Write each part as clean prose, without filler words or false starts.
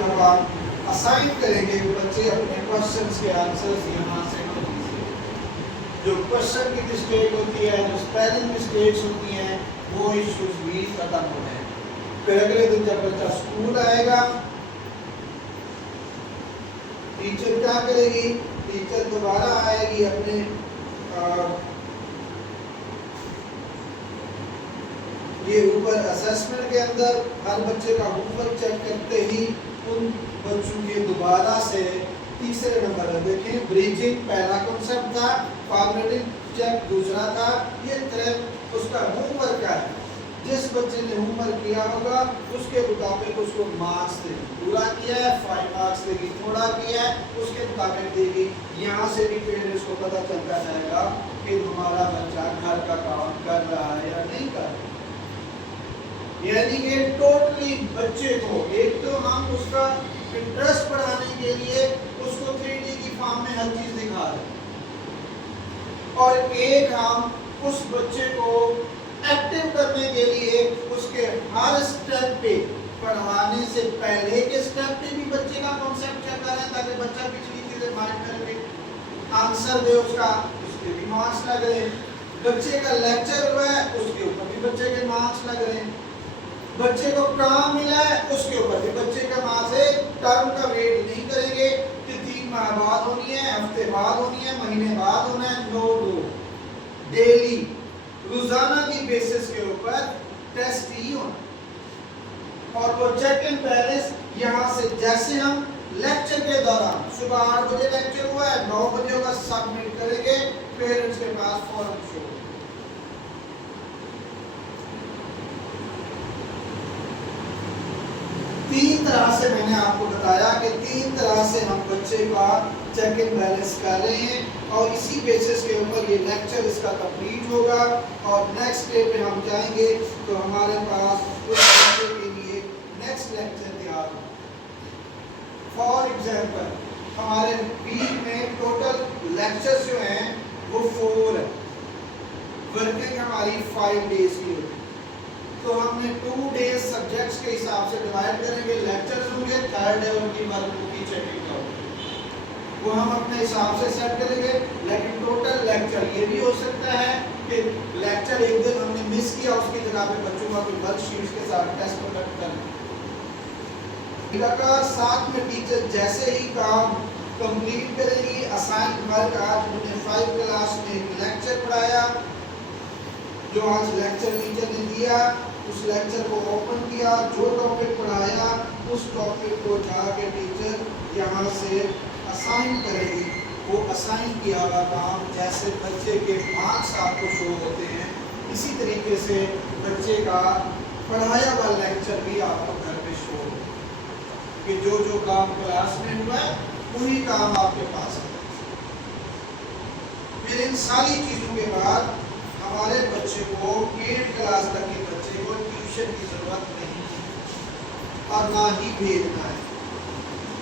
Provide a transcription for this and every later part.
जब आप असाइन करेंगे बच्चे अपने क्वेश्चंस के आंसर्स यहाँ से जो क्वेश्चन की मिस्टेक होती है, जो स्पेलिंग मिस्टेक्स होती हैं, वो इश्यूज भी खत्म हो जाएंगे। फिर अगले दिन जब बच्चा स्कूल आएगा, टीचर क्या करेगी? टीचर दोबारा आएगी अपने ये ऊपर असेसमेंट के अंदर हर बच्चे का होमवर्क चेक करते ही उन बच्चों के दोबारा से तीसरे नंबर पर देखें, ब्रिजिंग पहला कॉन्सेप्ट था, फॉर्मेटिंग चेक दूसरा था, ये तरह उसका होमवर्क का है। जिस बच्चे ने होमवर्क किया होगा उसके मुताबिक उसको मार्क्स देगी, पूरा किया है 5 मार्क्स देगी, थोड़ा किया है उसके मुताबिक देगी। यहाँ से भी पेरेंट्स को पता चलता जाएगा कि हमारा बच्चा घर का काम कर रहा है या नहीं कर रहा। यानी कि टोटली बच्चे को एक तो हम उसका इंटरेस्ट बढ़ाने के लिए उसको 3D की फॉर्म में हर चीज दिखा रहे हैं, और एक हम उस बच्चे को एक्टिव करने के लिए उसके हर स्टेप पे पढ़ाने से पहले के स्टेप पे भी बच्चे का कॉन्सेप्ट चेक करें, ताकि बच्चा पिछली चीजें माइंड में रखे, आंसर दे उसका, उसके भी मार्क्स लग रहे। बच्चे का लेक्चर हुआ है उसके ऊपर भी बच्चे के मार्क्स लग रहे हैं। बच्चे को काम मिला है उसके ऊपर भी बच्चे का मार्क्स है। टर्म का वेट नहीं करेंगे कि 3 माह बाद होनी है, हफ्ते बाद होनी है, महीने बाद होना है। नो, डेली रोजाना की बेसिस के ऊपर टेस्ट ही होना। और वो चेक एंड बैलेंस यहाँ से जैसे हम लेक्चर के दौरान सुबह 8 बजे लेक्चर हुआ है, 9 बजे होगा, सबमिट करेंगे पेरेंट्स के पास फॉर्म शो। तीन तरह से मैंने आपको बताया कि 3 तरह से हम बच्चे का चेक एंड बैलेंस कर रहे हैं, और इसी बेसिस के ऊपर ये लेक्चर इसका कंप्लीट होगा। और नेक्स्ट डे पे हम जाएंगे तो हमारे पास उस बच्चे के लिए नेक्स्ट लेक्चर तैयार होगा। फॉर एग्जांपल हमारे वीक में टोटल लेक्चर्स जो हैं वो 4 है, वर्किंग हमारी 5 डेज की होगी। तो हमने 2 डेज सब्जेक्ट्स के हिसाब से डिवाइड करेंगे, लेक्चर्स होंगे, 3rd डे उनकी वर्कबुक की चेकिंग का होगा, वो हम अपने हिसाब से सेट करेंगे। लेकिन टोटल लेक्चर ये भी हो सकता है कि लेक्चर एक दिन हमने मिस किया, उसकी जगह पे बच्चों का कोई वर्कशीट्स के साथ टेस्ट कंडक्ट करना। साथ में टीचर जैसे ही काम कंप्लीट करेगी, असाइन वर्क आज हमने 5 क्लास में एक लेक्चर पढ़ाया, जो आज लेक्चर टीचर ने दिया उस लेक्चर को ओपन किया, जो टॉपिक पढ़ाया उस टॉपिक को जाके टीचर यहाँ से असाइन करेगी। वो असाइन किया हुआ काम जैसे बच्चे के मार्क्स आपको शो होते हैं, इसी तरीके से बच्चे का पढ़ाया हुआ लेक्चर भी आपको घर पे शो होगा कि जो जो काम क्लास में हुआ है वही काम आपके पास है। फिर इन सारी चीज़ों के बाद हमारे बच्चे को 8 क्लास तक के बच्चे को ट्यूशन की जरूरत नहीं है और ना ही भेजना है।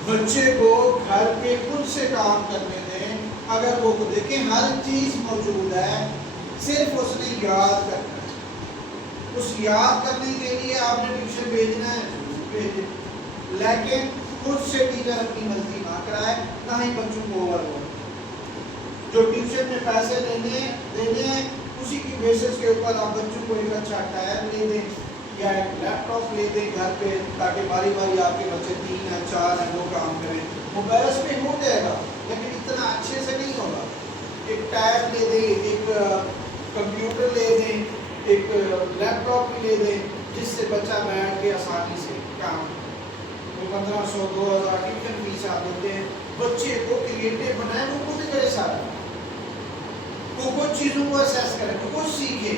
बच्चे को घर पे खुद से काम करने दें। अगर वो देखें हर चीज मौजूद है, सिर्फ उसने याद करना है। उस याद करने के लिए आपने ट्यूशन भेजना है, भेजें, लेकिन खुद से टीचर अपनी मर्जी ना कराए, ना ही बच्चों को ओवरलोड। जो ट्यूशन में पैसे देने हैं उसी की बेसिस के ऊपर आप बच्चों को एक अच्छा टैब ले दें या एक लैपटॉप ले दें घर पे, ताकि बारी बारी आपके बच्चे 3 है 4 है वो काम करें। मोबाइल पे हो जाएगा लेकिन इतना अच्छे से नहीं होगा। एक टैब ले दें, एक कंप्यूटर ले दें, एक लैपटॉप भी ले दें, जिससे बच्चा बैठ के आसानी से काम। वो 1500-2000 ट्यूशन फीस आप देते हैं, बच्चे को क्रिएटिव बनाए, वो खुद करे सारा, वो कुछ चीज़ों को असेस करें, वो कुछ सीखे।